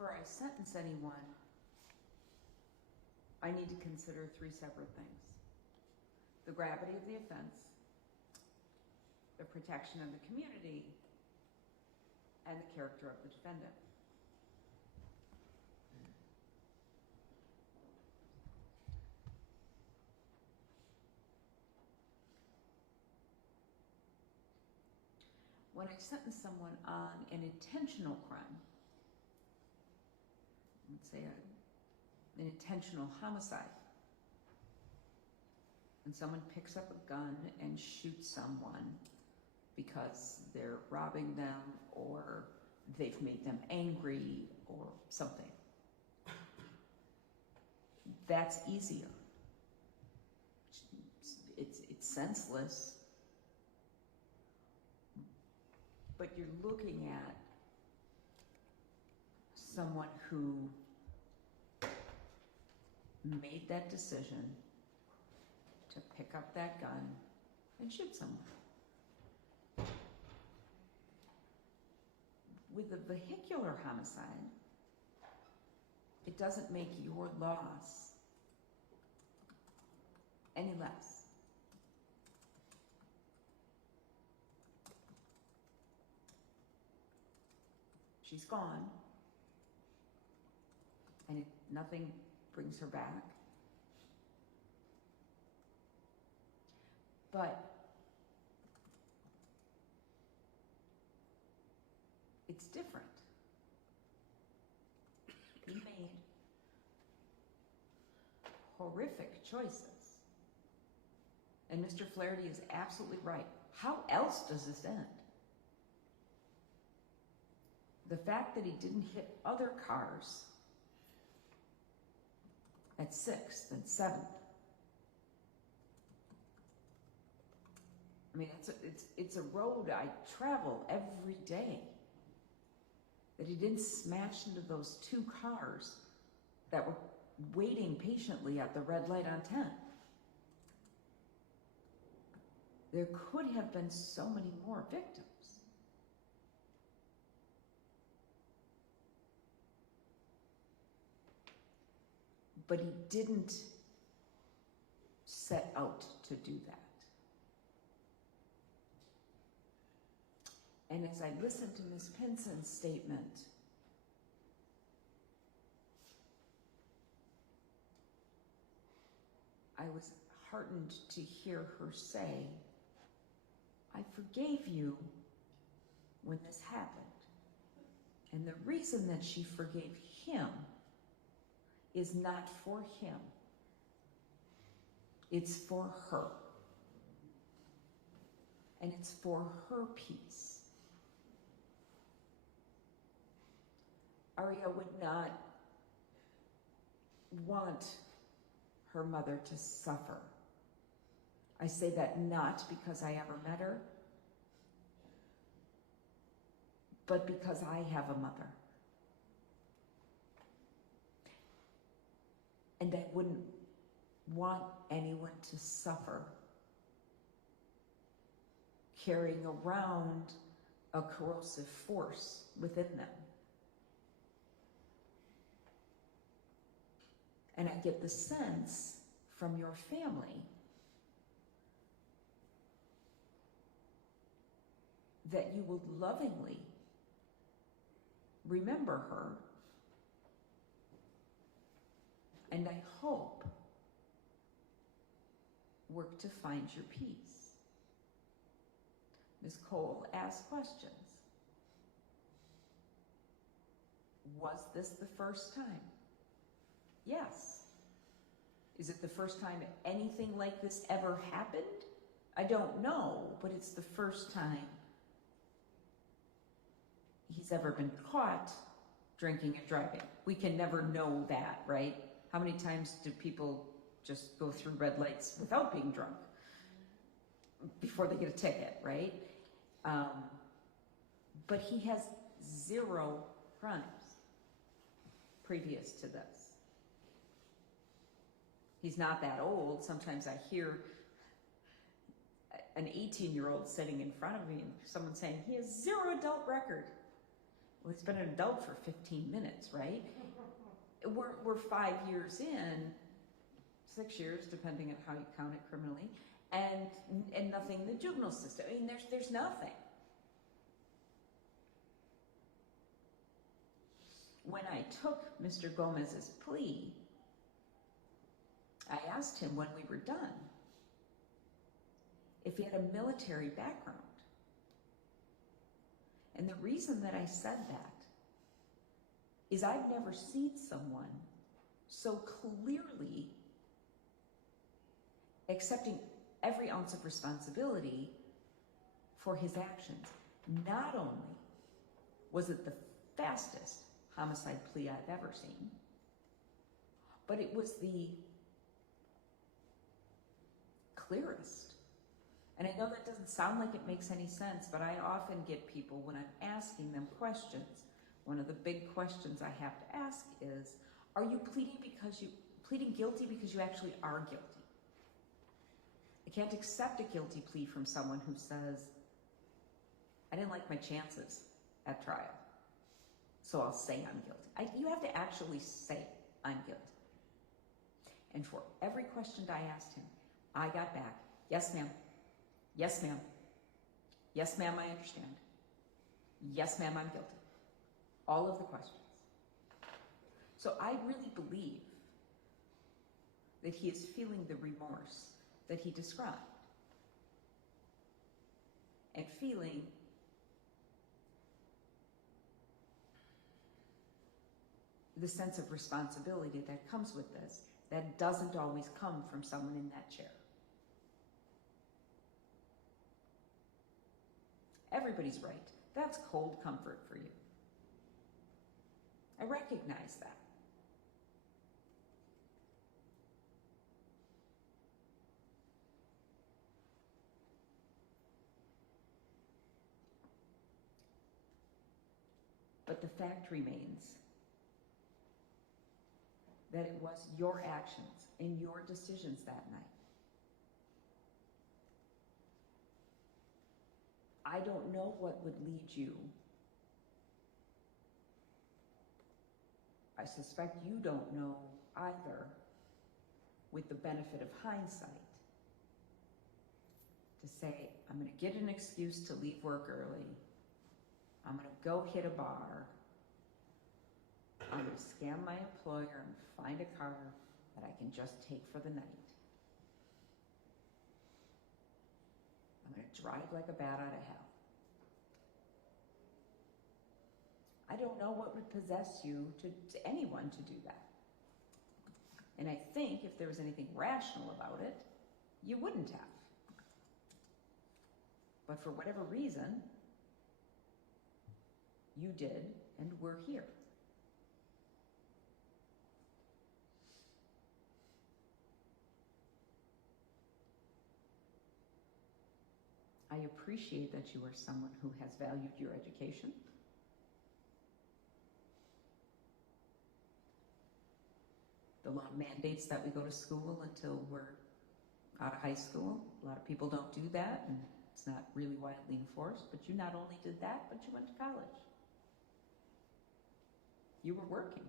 whenever I sentence anyone, I need to consider three separate things: the gravity of the offense, the protection of the community, and the character of the defendant. When I sentence someone on an intentional crime, let's say an intentional homicide, and someone picks up a gun and shoots someone because they're robbing them or they've made them angry or something, that's easier. It's senseless. But you're looking at someone who made that decision to pick up that gun and shoot someone. With a vehicular homicide, it doesn't make your loss any less. She's gone, and nothing brings her back. But it's different. He made horrific choices. And Mr. Flaherty is absolutely right. How else does this end? The fact that he didn't hit other cars at 6th and 7th. I mean, it's a road I travel every day. That he didn't smash into those two cars that were waiting patiently at the red light on 10. There could have been so many more victims. But he didn't set out to do that. And as I listened to Ms. Pinson's statement, I was heartened to hear her say, I forgave you when this happened. And the reason that she forgave him is not for him. It's for her. And it's for her peace. Aria would not want her mother to suffer. I say that not because I ever met her, but because I have a mother. And I wouldn't want anyone to suffer carrying around a corrosive force within them. And I get the sense from your family that you will lovingly remember her. And I hope work to find your peace. Ms. Cole asked questions. Was this the first time? Yes. Is it the first time anything like this ever happened? I don't know, but it's the first time he's ever been caught drinking and driving. We can never know that, right? How many times do people just go through red lights without being drunk before they get a ticket, right? But he has 0 crimes previous to this. He's not that old. Sometimes I hear an 18-year-old sitting in front of me and someone saying, he has 0 adult record. Well, he's been an adult for 15 minutes, right? We're 5 years in, 6 years, depending on how you count it criminally, and nothing in the juvenile system. I mean, there's nothing. When I took Mr. Gomez's plea, I asked him when we were done if he had a military background. And the reason that I said that is I've never seen someone so clearly accepting every ounce of responsibility for his actions. Not only was it the fastest homicide plea I've ever seen, but it was the clearest. And I know that doesn't sound like it makes any sense, but I often get people when I'm asking them questions. One of the big questions I have to ask is, are you pleading guilty because you actually are guilty? I can't accept a guilty plea from someone who says, I didn't like my chances at trial, so I'll say I'm guilty. You have to actually say I'm guilty. And for every question I asked him, I got back, yes, ma'am. Yes, ma'am. Yes, ma'am, I understand. Yes, ma'am, I'm guilty. All of the questions. So I really believe that he is feeling the remorse that he described. And feeling the sense of responsibility that comes with this, that doesn't always come from someone in that chair. Everybody's right. That's cold comfort for you. I recognize that. But the fact remains that it was your actions and your decisions that night. I don't know what would lead you. I suspect you don't know either, with the benefit of hindsight, to say, I'm going to get an excuse to leave work early. I'm going to go hit a bar. I'm going to scam my employer and find a car that I can just take for the night. I'm going to drive like a bat out of hell. I don't know what would possess you to anyone to do that. And I think if there was anything rational about it, you wouldn't have. But for whatever reason, you did, and we're here. I appreciate that you are someone who has valued your education. The law mandates that we go to school until we're out of high school. A lot of people don't do that, and it's not really widely enforced, but you not only did that, but you went to college. You were working.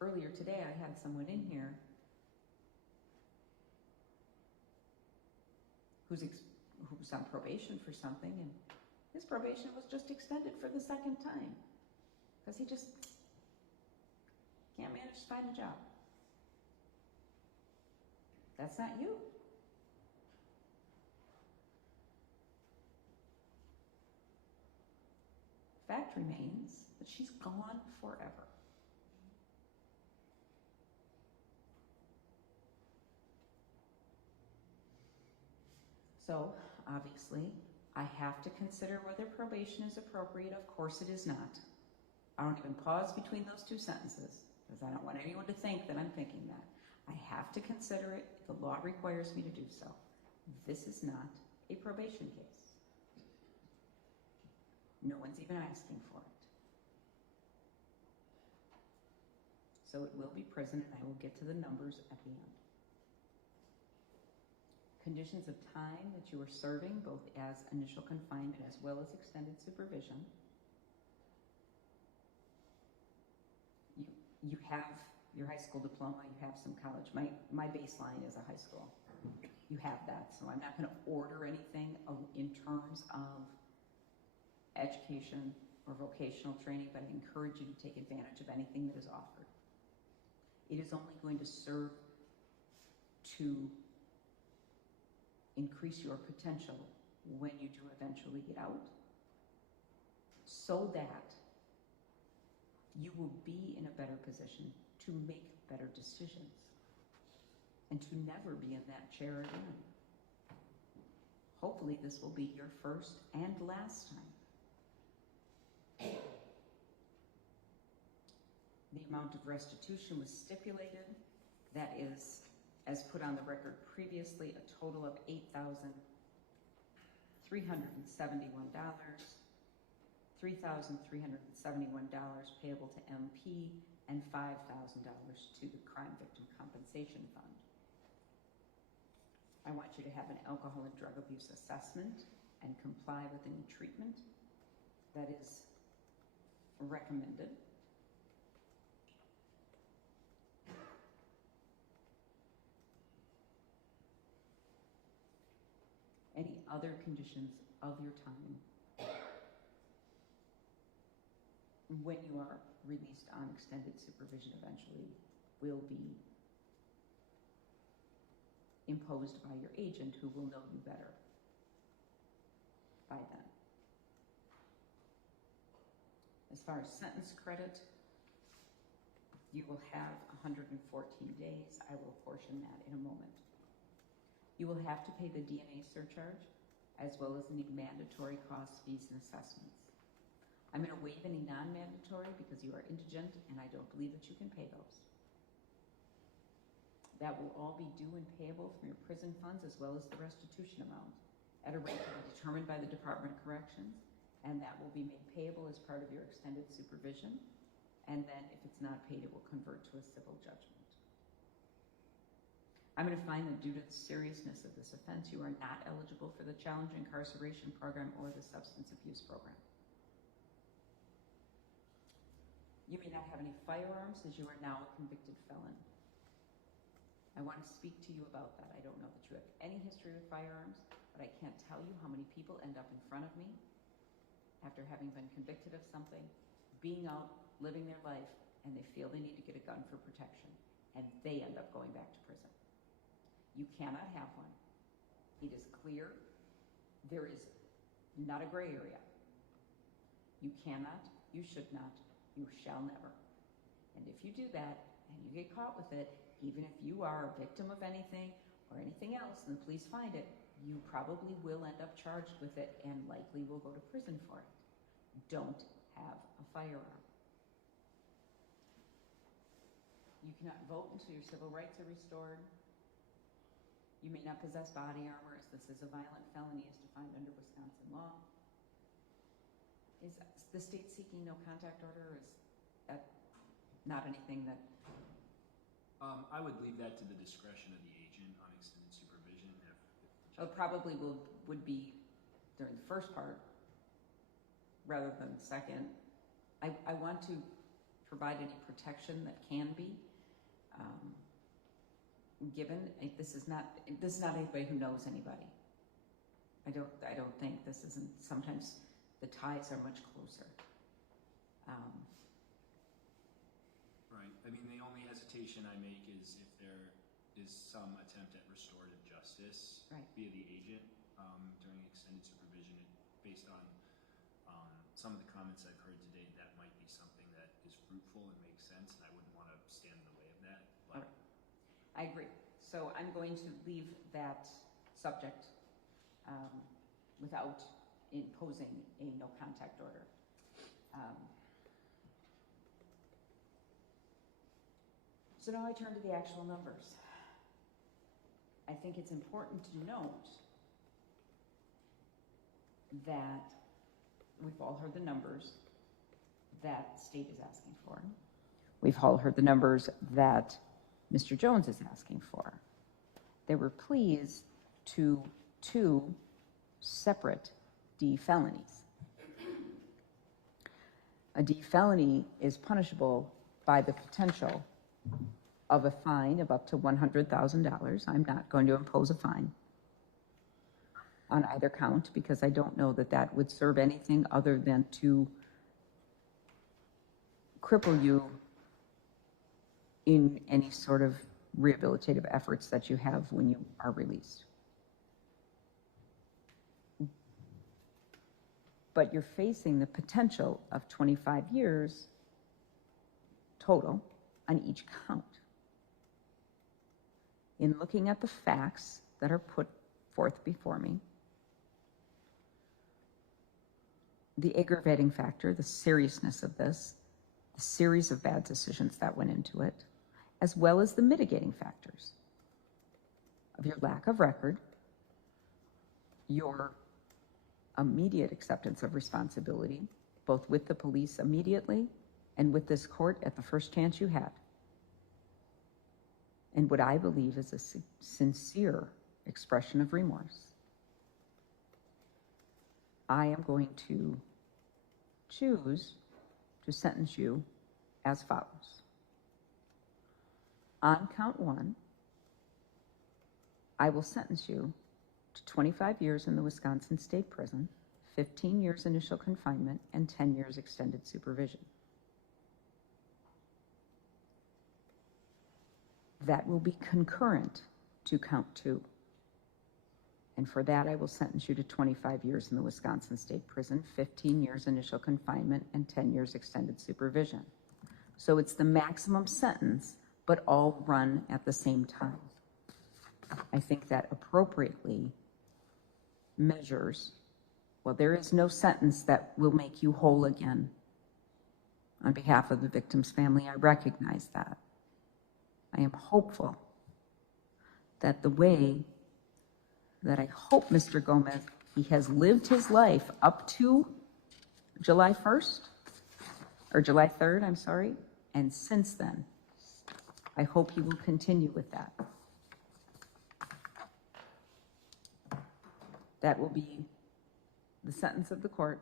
Earlier today, I had someone in here who's on probation for something, and his probation was just extended for the second time because he just can't manage to find a job. That's not you. Fact remains that she's gone forever. So, obviously, I have to consider whether probation is appropriate. Of course it is not. I don't even pause between those two sentences because I don't want anyone to think that I'm thinking that. I have to consider it. The law requires me to do so. This is not a probation case. No one's even asking for it. So it will be prison, and I will get to the numbers at the end. conditions of time that you are serving, both as initial confinement as well as extended supervision. You have your high school diploma, you have some college. My baseline is a high school. You have that, so I'm not going to order anything in terms of education or vocational training, but I encourage you to take advantage of anything that is offered. It is only going to serve to increase your potential when you do eventually get out, so that you will be in a better position to make better decisions and to never be in that chair again. Hopefully this will be your first and last time. The amount of restitution was stipulated. That is, as put on the record previously, a total of $8,371, $3,371 payable to MP, and $5,000 to the Crime Victim Compensation Fund. I want you to have an alcohol and drug abuse assessment and comply with any treatment that is recommended. Any other conditions of your time when you are released on extended supervision eventually will be imposed by your agent, who will know you better by then. As far as sentence credit, you will have 114 days. I will apportion that in a moment. You will have to pay the DNA surcharge, as well as any mandatory costs, fees, and assessments. I'm going to waive any non-mandatory because you are indigent and I don't believe that you can pay those. That will all be due and payable from your prison funds, as well as the restitution amount, at a rate to be determined by the Department of Corrections, and that will be made payable as part of your extended supervision, and then if it's not paid, it will convert to a civil judgment. I'm going to find that due to the seriousness of this offense, you are not eligible for the Challenge Incarceration Program or the Substance Abuse Program. You may not have any firearms, as you are now a convicted felon. I want to speak to you about that. I don't know that you have any history with firearms, but I can't tell you how many people end up in front of me after having been convicted of something, being out, living their life, and they feel they need to get a gun for protection, and they end up going back to prison. You cannot have one. It is clear. There is not a gray area. You cannot, you should not, you shall never. And if you do that and you get caught with it, even if you are a victim of anything or anything else and the police find it, you probably will end up charged with it and likely will go to prison for it. Don't have a firearm. You cannot vote until your civil rights are restored. You may not possess body armor, as this is a violent felony as defined under Wisconsin law. Is the state seeking no contact order, or is that not anything that... I would leave that to the discretion of the agent on extended supervision. It probably would be during the first part rather than the second. I want to provide any protection that can be given. This is not anybody who knows anybody. I don't think this isn't. Sometimes the ties are much closer. Right. I mean, the only hesitation I make is if there is some attempt at restorative justice via the agent during extended supervision. Based on some of the comments I've heard today, that might be something that is fruitful and makes sense, and I wouldn't want to stand in the way of that. But I agree. So I'm going to leave that subject without imposing a no contact order. So now I turn to the actual numbers. I think it's important to note that we've all heard the numbers that the state is asking for. We've all heard the numbers that Mr. Jones is asking for. There were pleas to 2 separate D felonies. A D felony is punishable by the potential of a fine of up to $100,000. I'm not going to impose a fine on either count because I don't know that that would serve anything other than to cripple you in any sort of rehabilitative efforts that you have when you are released. But you're facing the potential of 25 years total on each count. In looking at the facts that are put forth before me, the aggravating factor, the seriousness of this, the series of bad decisions that went into it, as well as the mitigating factors of your lack of record, your immediate acceptance of responsibility, both with the police immediately and with this court at the first chance you had, and what I believe is a sincere expression of remorse. I am going to choose to sentence you as follows. On count 1, I will sentence you to 25 years in the Wisconsin State Prison, 15 years initial confinement, and 10 years extended supervision. That will be concurrent to count 2. And for that, I will sentence you to 25 years in the Wisconsin State Prison, 15 years initial confinement, and 10 years extended supervision. So it's the maximum sentence, but all run at the same time. I think that appropriately measures, well, there is no sentence that will make you whole again. On behalf of the victim's family, I recognize that. I am hopeful that the way that I hope Mr. Gomez, he has lived his life up to July 1st, or July 3rd, I'm sorry, and since then, I hope he will continue with that. That will be the sentence of the court.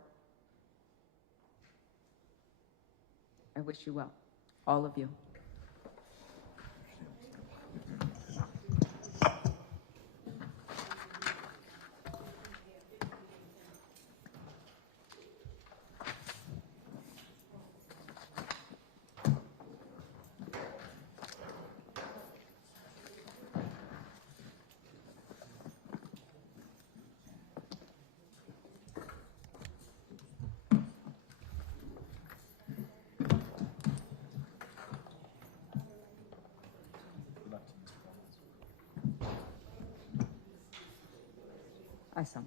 I wish you well, all of you. Awesome.